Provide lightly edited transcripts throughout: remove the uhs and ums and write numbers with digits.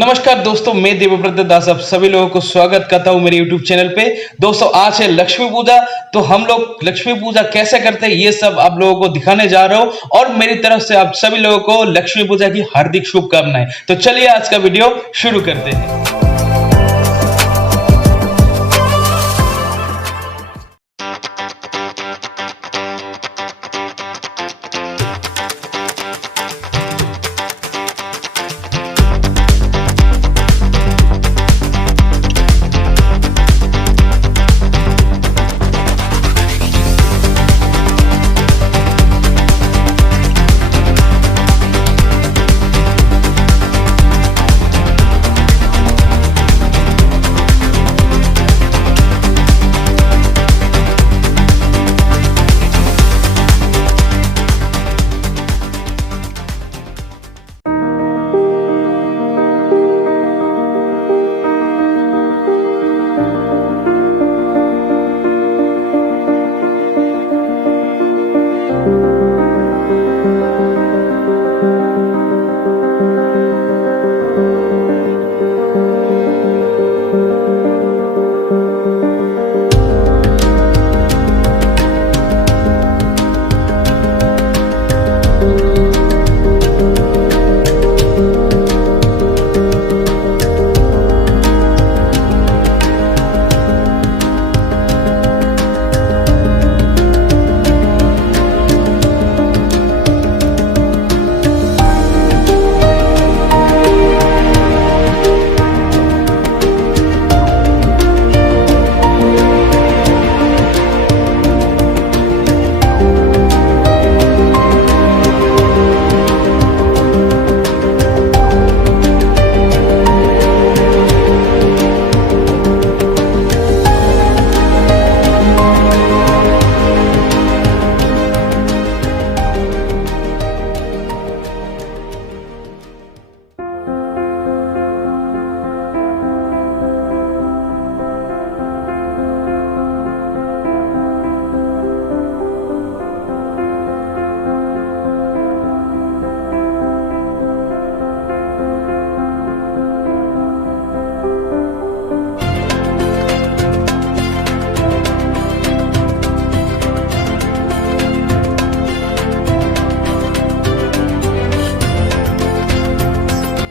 नमस्कार दोस्तों, मैं देवव्रत दास आप सभी लोगों को स्वागत करता हूं मेरे YouTube चैनल पे। दोस्तों, आज है लक्ष्मी पूजा। तो हम लोग लक्ष्मी पूजा कैसे करते हैं ये सब आप लोगों को दिखाने जा रहा हूं और मेरी तरफ से आप सभी लोगों को लक्ष्मी पूजा की हार्दिक शुभकामनाएं। तो चलिए आज का वीडियो शुरू करते हैं।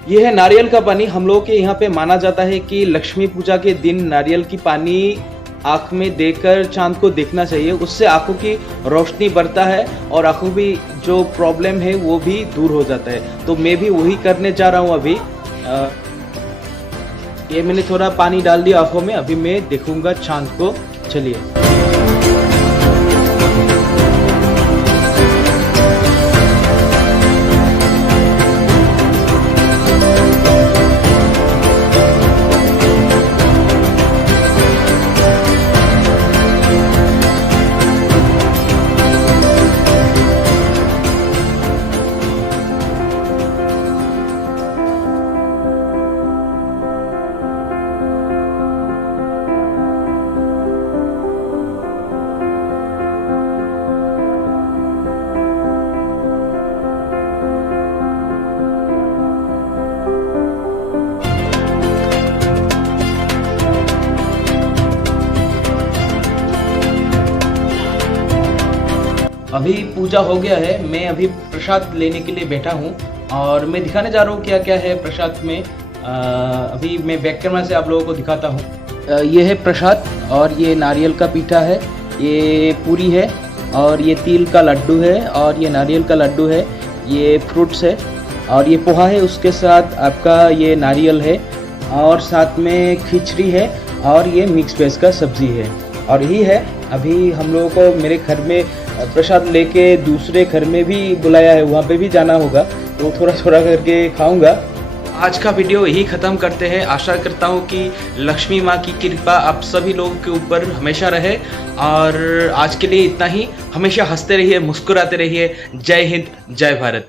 ये है नारियल का पानी। हम लोगों के यहाँ पे माना जाता है कि लक्ष्मी पूजा के दिन नारियल की पानी आँख में देकर चांद को देखना चाहिए। उससे आंखों की रोशनी बढ़ता है और आंखों भी जो प्रॉब्लम है वो भी दूर हो जाता है। तो मैं भी वही करने जा रहा हूँ अभी। ये मैंने थोड़ा पानी डाल दिया आंखों में। अभी मैं देखूंगा चांद को। चलिए। अभी पूजा हो गया है। मैं अभी प्रसाद लेने के लिए बैठा हूँ और मैं दिखाने जा रहा हूँ क्या क्या है प्रसाद में। अभी मैं बैक कैमरा से आप लोगों को दिखाता हूँ। ये है प्रसाद और ये नारियल का पीठा है, ये पूरी है और ये तिल का लड्डू है और ये नारियल का लड्डू है, ये फ्रूट्स है और ये पोहा है। उसके साथ आपका ये नारियल है और साथ में खिचड़ी है और ये मिक्स वेज का सब्जी है। और यही है। अभी हम लोगों को मेरे घर में प्रसाद लेके दूसरे घर में भी बुलाया है, वहाँ पे भी जाना होगा, तो थोड़ा थोड़ा करके खाऊंगा। आज का वीडियो यही ख़त्म करते हैं। आशा करता हूँ कि लक्ष्मी माँ की कृपा आप सभी लोगों के ऊपर हमेशा रहे। और आज के लिए इतना ही। हमेशा हंसते रहिए, मुस्कुराते रहिए। जय हिंद, जय भारत।